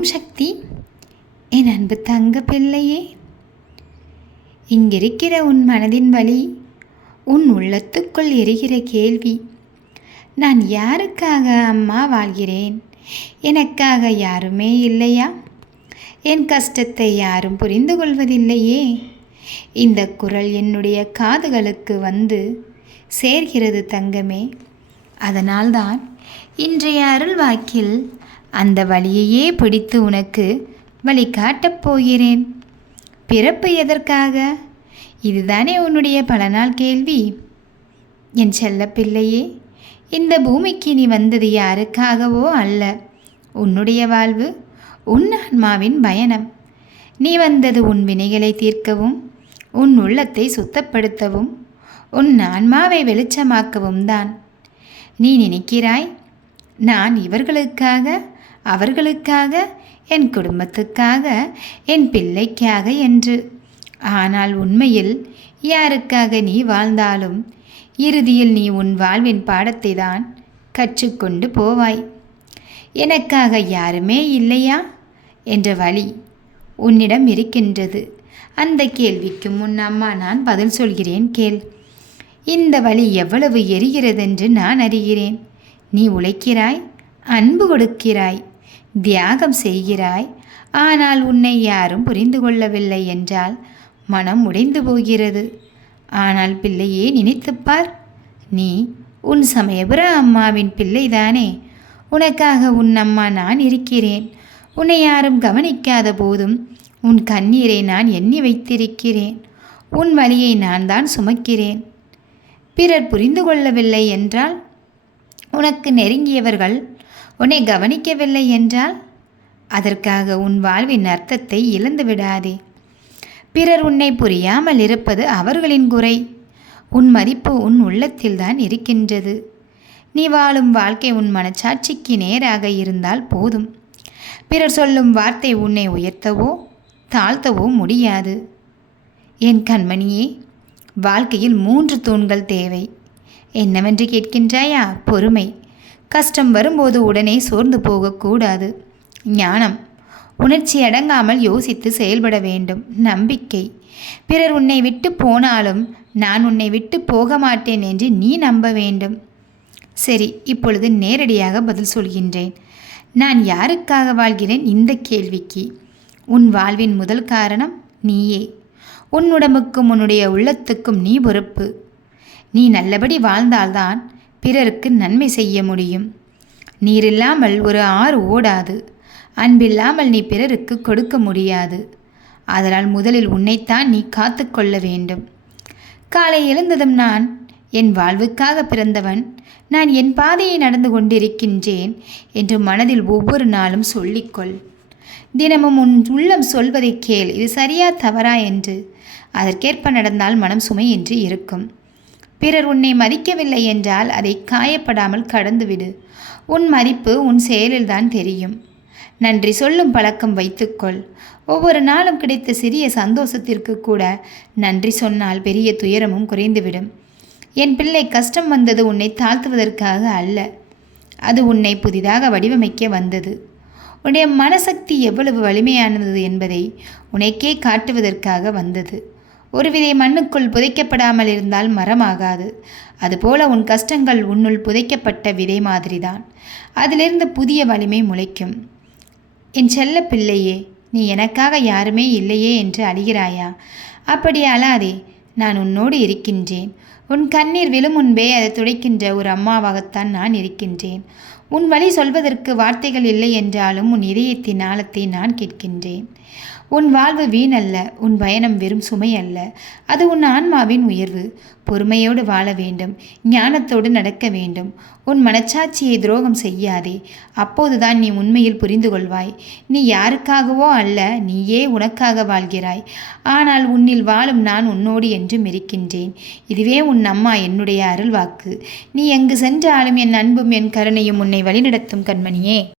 ஓம் சக்தி. என் அன்பு தங்க பிள்ளையே, இங்கிருக்கிற உன் மனதின் வலி, உன் உள்ளத்துக்குள் எரிகிற கேள்வி, நான் யாருக்காக அம்மா வாழ்கிறேன்? எனக்காக யாருமே இல்லையா? என் கஷ்டத்தை யாரும் புரிந்து கொள்வதில்லையே. இந்த குரல் என்னுடைய காதுகளுக்கு வந்து சேர்கிறது தங்கமே. அதனால்தான் இன்றைய அருள் வாக்கில் அந்த வழியையே பிடித்து உனக்கு வழிகாட்டப் போகிறேன். பிறப்பு எதற்காக? இதுதானே உன்னுடைய பல நாள் கேள்வி. என் செல்ல பிள்ளையே, இந்த பூமிக்கு நீ வந்தது யாருக்காகவோ அல்ல. உன்னுடைய வாழ்வு, உன் ஆன்மாவின் பயணம். நீ வந்தது உன் வினைகளை தீர்க்கவும், உன் உள்ளத்தை சுத்தப்படுத்தவும், உன் ஆன்மாவை வெளிச்சமாக்கவும் தான். நீ நினைக்கிறாய், நான் இவர்களுக்காக, அவர்களுக்காக, என் குடும்பத்துக்காக, என் பிள்ளைக்காக என்று. ஆனால் உண்மையில் யாருக்காக நீ வாழ்ந்தாலும் இறுதியில் நீ உன் வாழ்வின் பாடத்தை தான் கற்றுக்கொண்டு போவாய். எனக்காக யாருமே இல்லையா என்ற வழி உன்னிடம் இருக்கின்றது. அந்த கேள்விக்கு முன் அம்மா நான் பதில் சொல்கிறேன் கேள். இந்த வழி எவ்வளவு எரிகிறதென்று நான் அறிகிறேன். நீ உழைக்கிறாய், அன்பு கொடுக்கிறாய், தியாகம் செய்கிறாய். ஆனால் உன்னை யாரும் புரிந்து கொள்ளவில்லை என்றால் மனம் உடைந்து போகிறது. ஆனால் பிள்ளையே, நினைத்துப்பார், நீ உன் சமயபுர அம்மாவின் பிள்ளைதானே. உனக்காக உன் அம்மா நான் இருக்கிறேன். உன்னை யாரும் கவனிக்காத போதும் உன் கண்ணீரை நான் எண்ணி வைத்திருக்கிறேன். உன் வலியை நான் தான் சுமக்கிறேன். பிறர் புரிந்து கொள்ளவில்லை என்றால், உனக்கு நெருங்கியவர்கள் உன்னை கவனிக்கவில்லை என்றால், அதற்காக உன் வாழ்வின் அர்த்தத்தை இழந்து விடாதே. பிறர் உன்னை புரியாமல் இருப்பது அவர்களின் குறை. உன் மதிப்பு உன் உள்ளத்தில்தான் இருக்கின்றது. நீ வாழும் வாழ்க்கை உன் மனச்சாட்சிக்கு நேராக இருந்தால் போதும். பிறர் சொல்லும் வார்த்தை உன்னை உயர்த்தவோ தாழ்த்தவோ முடியாது. என் கண்மணியே, வாழ்க்கையில் 3 தூண்கள் தேவை. என்னவென்று கேட்கின்றாயா? பொறுமை. கஷ்டம் வரும்போது உடனே சோர்ந்து போகக்கூடாது. ஞானம். உணர்ச்சி அடங்காமல் யோசித்து செயல்பட வேண்டும். நம்பிக்கை. பிறர் உன்னை விட்டு போனாலும் நான் உன்னை விட்டு போக மாட்டேன் என்று நீ நம்ப வேண்டும். சரி, இப்பொழுது நேரடியாக பதில் சொல்கின்றேன். நான் யாருக்காக வாழ்கிறேன்? இந்த கேள்விக்கு உன் வாழ்வின் முதல் காரணம் நீயே. உன் உடம்புக்கும் உன்னுடைய உள்ளத்துக்கும் நீ பொறுப்பு. நீ நல்லபடி வாழ்ந்தால்தான் பிறருக்கு நன்மை செய்ய முடியும். நீரில்லாமல் ஒரு ஆறு ஓடாது. அன்பில்லாமல் நீ பிறருக்கு கொடுக்க முடியாது. அதனால் முதலில் உன்னைத்தான் நீ காத்து கொள்ள வேண்டும். காலை எழுந்ததும் நான் என் வாழ்வுக்காக பிறந்தவன், நான் என் பாதையை நடந்து கொண்டிருக்கின்றேன் என்று மனதில் ஒவ்வொரு நாளும் சொல்லிக்கொள். தினமும் உன் உள்ளம் சொல்வதை கேள். இது சரியா தவறா என்று. அதற்கேற்ப நடந்தால் மனம் சுமையின்றி இருக்கும். பிறர் உன்னை மதிக்கவில்லை என்றால் அதை காயப்படாமல் கடந்துவிடு. உன் மதிப்பு உன் செயலில்தான் தெரியும். நன்றி சொல்லும் பழக்கம் வைத்துக்கொள். ஒவ்வொரு நாளும் கிடைத்த சிறிய சந்தோஷத்திற்கு கூட நன்றி சொன்னால் பெரிய துயரமும் குறைந்துவிடும். என் பிள்ளை, கஷ்டம் வந்தது உன்னை தாழ்த்துவதற்காக அல்ல. அது உன்னை புதிதாக வடிவமைக்க வந்தது. உன்னுடைய மனசக்தி எவ்வளவு வலிமையானது என்பதை உனக்கே காட்டுவதற்காக வந்தது. ஒரு விதை மண்ணுக்குள் புதைக்கப்படாமல் இருந்தால் மரமாகாது. அதுபோல உன் கஷ்டங்கள் உன்னுள் புதைக்கப்பட்ட விதை மாதிரிதான். அதிலிருந்து புதிய வலிமை முளைக்கும். என் செல்ல பிள்ளையே, நீ எனக்காக யாருமே இல்லையே என்று அழுகிறாயா? அப்படி அழாதே. நான் உன்னோடு இருக்கின்றேன். உன் கண்ணீர் விழும் முன்பே அதை துடைக்கின்ற ஒரு அம்மாவாகத்தான் நான் இருக்கின்றேன். உன் வழி சொல்வதற்கு வார்த்தைகள் இல்லை என்றாலும் உன் இதயத்தின் ஆழத்தை நான் கேட்கின்றேன். உன் வாழ்வு வீணல்ல. உன் பயணம் வெறும் சுமை அல்ல. அது உன் ஆன்மாவின் உயர்வு. பொறுமையோடு வாழ வேண்டும். ஞானத்தோடு நடக்க வேண்டும். உன் மனச்சாட்சியை துரோகம் செய்யாதே. அப்போதுதான் நீ உண்மையில் புரிந்து கொள்வாய். நீ யாருக்காகவோ அல்ல, நீயே உனக்காக வாழ்கிறாய். ஆனால் உன்னில் வாழும் நான் உன்னோடு என்றும் இருக்கின்றேன். இதுவே உன் அம்மா என்னுடைய அருள்வாக்கு. நீ எங்கு சென்றாலும் என் அன்பும் என் கருணையும் உன்னை வழிநடத்தும் கண்மணியே.